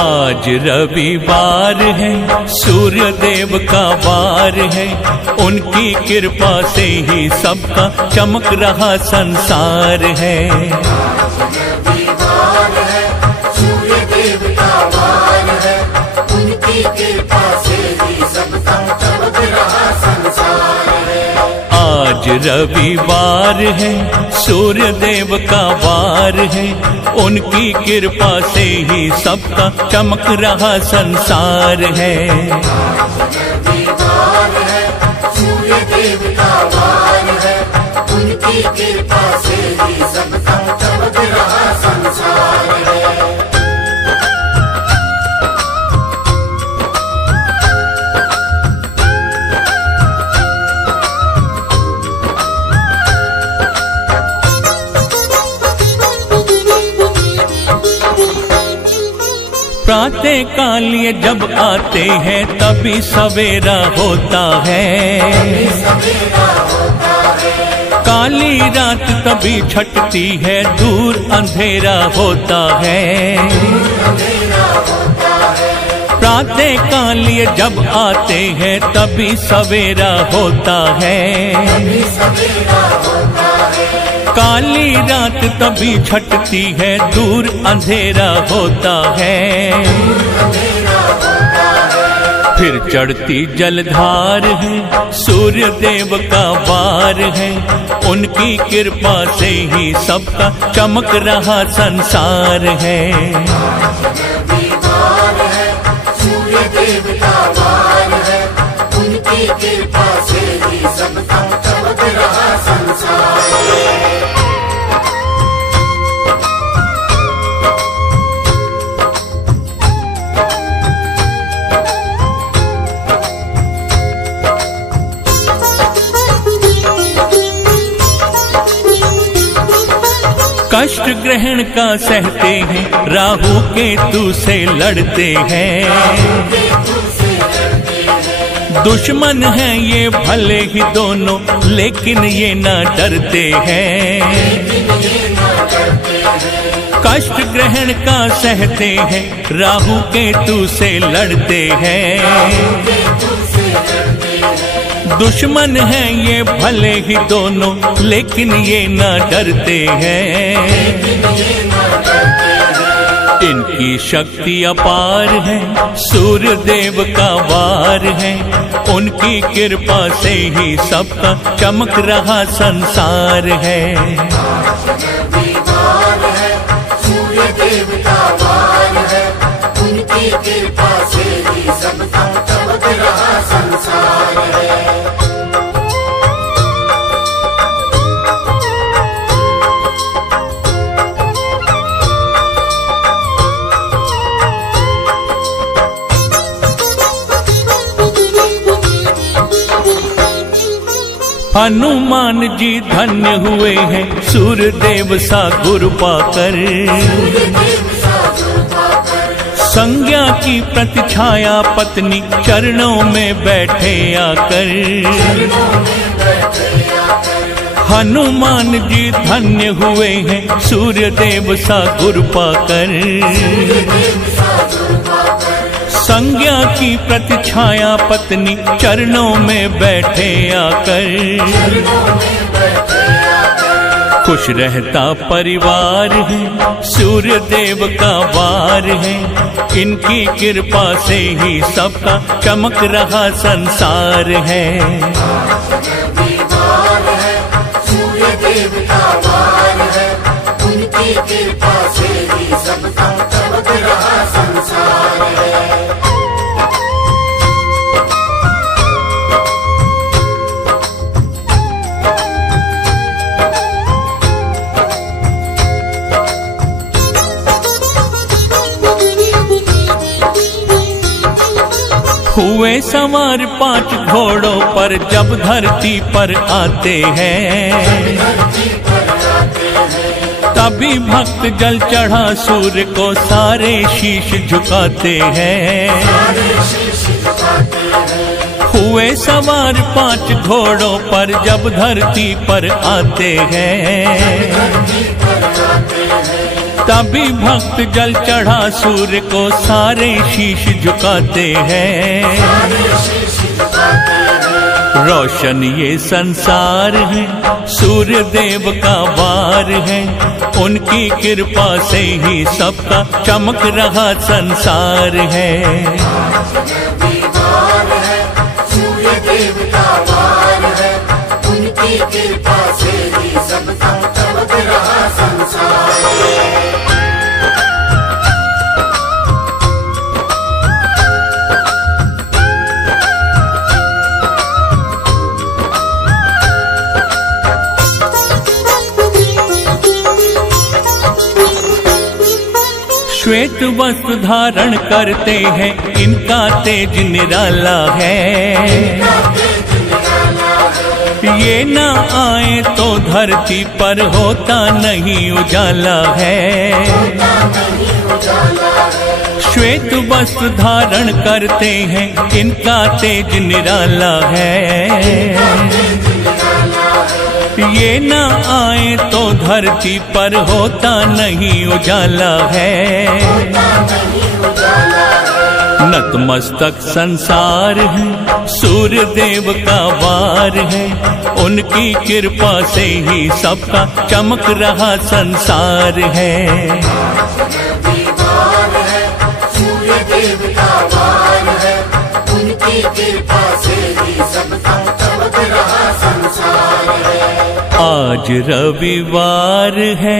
आज रविवार है, सूर्य देव का वार है, उनकी कृपा से ही सबका चमक रहा संसार है। रविवार है, सूर्य देव का वार है, उनकी कृपा से ही सबका चमक रहा संसार है। आज रविवार है, सूर्य देव का वार है, उनकी कृपा से ही सबका चमक रहा संसार है। रविवार है, सूर्य देव का वार है, उनकी कृपा से ही सबका चमक रहा संसार है। प्रातः काल ये जब आते हैं तभी सवेरा होता है, काली रात तभी छटती है, दूर अंधेरा होता है। प्रातः काल ये जब आते हैं तभी सवेरा होता है, काली रात तभी छटती है, दूर अंधेरा होता है। फिर चढ़ती जलधार है, सूर्य देव का वार है, उनकी कृपा से ही सबका चमक रहा संसार है। रविवार है, सूर्य देव का वार है, उनकी कृपा से ही सबका चमक रहा संसार है। कष्ट ग्रहण का सहते हैं, राहु केतु से लड़ते हैं, दुश्मन हैं ये भले ही दोनों, लेकिन ये न डरते हैं। कष्ट ग्रहण का सहते हैं, राहु केतु से लड़ते हैं, दुश्मन हैं ये भले ही दोनों, लेकिन ये न डरते हैं। इनकी शक्ति अपार है, सूर्य देव का वार है, उनकी कृपा से ही सबका चमक रहा संसार है। रविवार है, सूर्य देव का वार है, उनकी कृपा से ही सबका चमक रहा संसार है। हनुमान जी धन्य हुए हैं, सूर्य देव सा गुरु पाकर, संज्ञा की प्रतिछाया पत्नी चरणों में बैठे आकर। हनुमान जी धन्य हुए हैं, सूर्य देव सा गुरु पाकर, संज्ञा की प्रतिछाया पत्नी चरणों में बैठे आकर। खुश रहता परिवार है, सूर्य देव का वार है, इनकी कृपा से ही सबका चमक रहा संसार है। रविवार है, सूर्य देव का वार है, उनकी कृपा से ही सबका चमक रहा संसार है। हुए सवार 5 घोड़ों पर जब धरती पर आते हैं, तभी भक्त जल चढ़ा सूर्य को सारे शीश झुकाते हैं। हुए सवार 5 घोड़ों पर जब धरती पर आते हैं, तभी भक्त जल चढ़ा सूर्य को सारे शीश झुकाते हैं। रोशन ये संसार है, सूर्य देव का वार है, उनकी कृपा से ही सबका चमक रहा संसार है। सूर्य देव का वार है, उनकी कृपा से ही सबका चमक रहा संसार है। श्वेत वस्त्र धारण करते हैं, इनका तेज निराला है। ये न आए तो धरती पर होता नहीं उजाला है। श्वेत वस्त्र धारण करते हैं, इनका तेज निराला है। ये न आए तो धरती पर होता नहीं उजाला है। नतमस्तक संसार है, सूर्य देव का वार है, उनकी कृपा से ही सबका चमक रहा संसार है। सूर्य देव का वार है, उनकी कृपा से ही सबका चमक रहा संसार है। आज रविवार है,